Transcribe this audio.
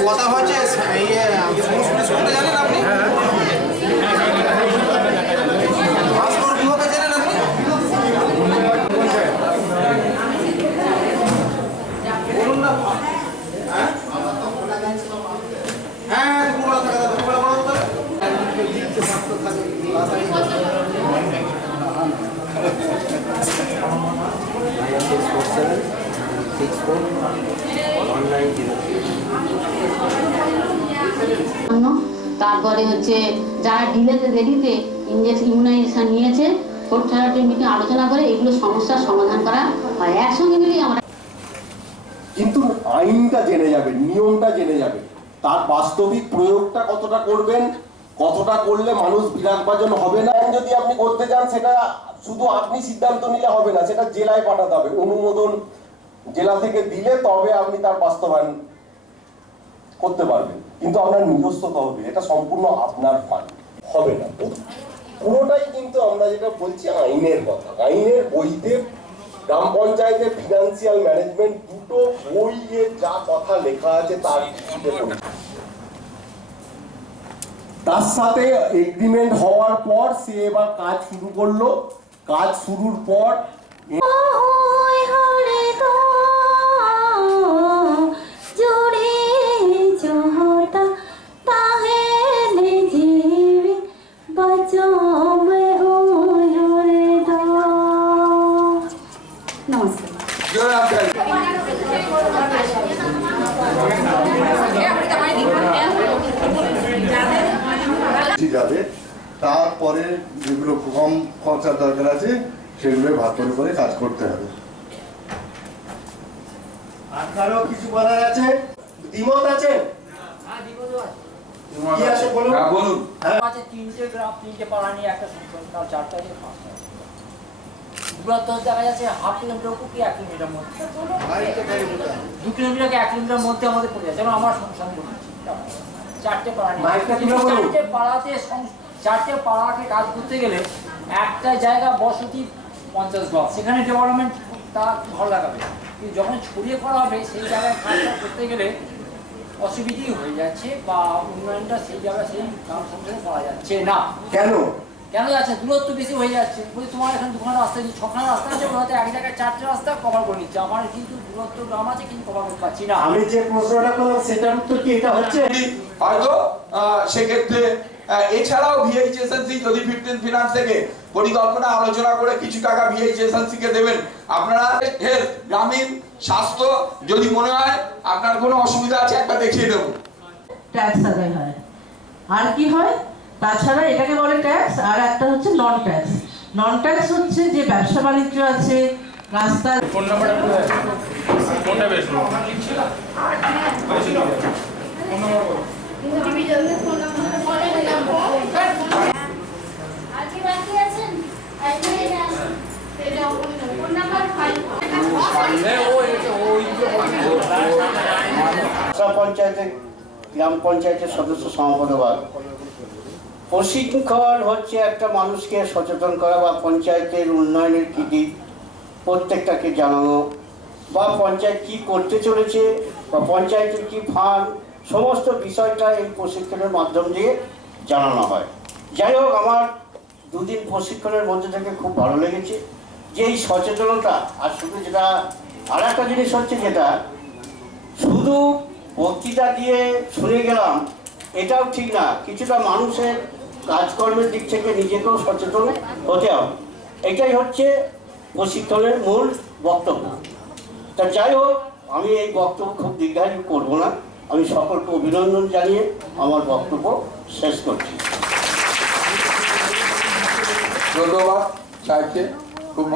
কথা হচ্ছে ইয়ে সংস্কৃতি সম্বন্ধে জানেন আপনি ভাস্কর গুহকে জানেন আপনি বলুন না হ্যাঁ হ্যাঁ দুপুরবেলা থাকে দুপুরবেলা বলো তো তাহলে। সিক্স তারপরে হচ্ছে যারা ডিলেতে দেরিতে ইঞ্জেকশন ইমিউনাইজেশন নিয়েছে কোর্ট থেরাপির মিটিং আলোচনা করে এগুলো সমস্যার সমাধান করা হয়। একসঙ্গে মিলিয়ে আমরা কিন্তু আইনটা জেনে যাবে নিয়মটা জেনে যাবে। তার বাস্তবিক প্রয়োগটা কতটা করবেন কতটা করলে মানুষ বিরাগভাজন হবে না? যদি আপনি করতে চান সেটা শুধু আপনি সিদ্ধান্ত নিলে হবে না সেটা জেলায় পাঠাতে হবে। অনুমোদন জেলা থেকে দিলে তবে আপনি তার বাস্তবায়ন করতে পারবেন। কিন্তু আপনার নিজস্ব তহবিল, এটা সম্পূর্ণ আপনার ফান্ড। হবে না। পুরোটাই কিন্তু আমরা যেটা বলছি, আইনের কথা। আইনের বইতে গ্রাম পঞ্চায়েতের ফিনান্সিয়াল ম্যানেজমেন্ট দুটো বইয়ে যা কথা লেখা আছে তার তার সাথে এগ্রিমেন্ট হওয়ার পর সে এবার কাজ শুরু করল। কাজ শুরুর পর নমস্কার। তারপরে যেগুলো কম খরচার দরকার আছে সেগুলো ভাগ করে করে কাজ করতে হবে। আর কারও কিছু বলার আছে? দ্বিমত আছে? বলুন? হ্যাঁ তিনটে গ্রাম তিনটে পাড়া নিয়ে একটা সংখ্যা চারটা নিয়ে পাঁচটা দূরত্ব দেখা যাচ্ছে হাফ কিলোমিটার উপর কি এক কিলোমিটার মধ্যে? দু কিলোমিটার এক কিলোমিটার মধ্যে আমাদের পড়ে যাচ্ছে আমার সংসার বলছি চারটে পাড়া পাড়াতে পাড়াকে কাজ করতে গেলে একটা জায়গা বসতি পঞ্চাশ ঘর। সেখানে ডেভেলপমেন্ট তা ভালো লাগাবে। কিন্তু যখন ছড়িয়ে করা হবে সেই জায়গায় কাজটা করতে গেলে অসুবিধেই হয়ে যাচ্ছে বা উন্নয়নটা সেই জায়গায় সেই গ্রাম সংসারে করা যাচ্ছে না। কেন? কেন যাচ্ছে দূরত্ব বেশি হয়ে যাচ্ছে। বলি তোমার এখানে দুখানা রাস্তা আছে ছখানা রাস্তা আছে হয়তো এক জায়গায় চারটে রাস্তা কভার করে নিচ্ছে। আমার কিন্তু দূরত্ব গ্রাম আছে কিন্তু কভার করতে পারছি না। আমি যে প্রশ্নটা করলাম সেটার উত্তর কি এটা হচ্ছে? হয়তো সেক্ষেত্রে এছাড়াও ভিএইচএসএনসি যদি ফিফটিন ফিনান্স থেকে পরিকল্পনা আলোচনা করে কিছু টাকা ভিএইচএসএনসি কে দেবেন আপনারা হেলথ গ্রামীণ স্বাস্থ্য যদি মনে হয় আপনার কোনো অসুবিধা আছে একটা দেখিয়ে দেবো। ট্যাক্স আদায় হয়। আর কি হয়? তাছাড়া এটাকে বলে ট্যাক্স আর একটা হচ্ছে নন ট্যাক্স নন ট্যাক্স হচ্ছে যে ব্যবসা বাণিজ্য আছে রাস্তা ফোন নাম্বার গ্রাম পঞ্চায়েতের গ্রাম পঞ্চায়েতের সদস্য সমাপদবার প্রশিক্ষণ হচ্ছে একটা মানুষকে সচেতন করা বা পঞ্চায়েতের উন্নয়নের কৃতি প্রত্যেকটাকে জানানো বা পঞ্চায়েত কি করতে চলেছে বা পঞ্চায়েতের কি ফান্ড সমস্ত বিষয়টা এই প্রশিক্ষণের মাধ্যম দিয়ে জানানো হয়। যাই হোক, আমার দুদিন প্রশিক্ষণের মধ্যে থেকে খুব ভালো লেগেছে যে এই সচেতনতা আর শুধু যেটা আর একটা জিনিস হচ্ছে যেটা, শুধু বক্তৃতা দিয়ে শুনে গেলাম, এটাও ঠিক না। কিছুটা মানুষের কাজকর্মের দিক থেকে নিজেকেও সচেতন হতে হবে। এটাই হচ্ছে প্রশিক্ষণের মূল বক্তব্য। তা যাই হোক, আমি এই বক্তব্য খুব দীর্ঘায়ু করব না। আমি সকলকে অভিনন্দন জানিয়ে আমার বক্তব্য শেষ করছি। ধন্যবাদ সাহেবকে খুব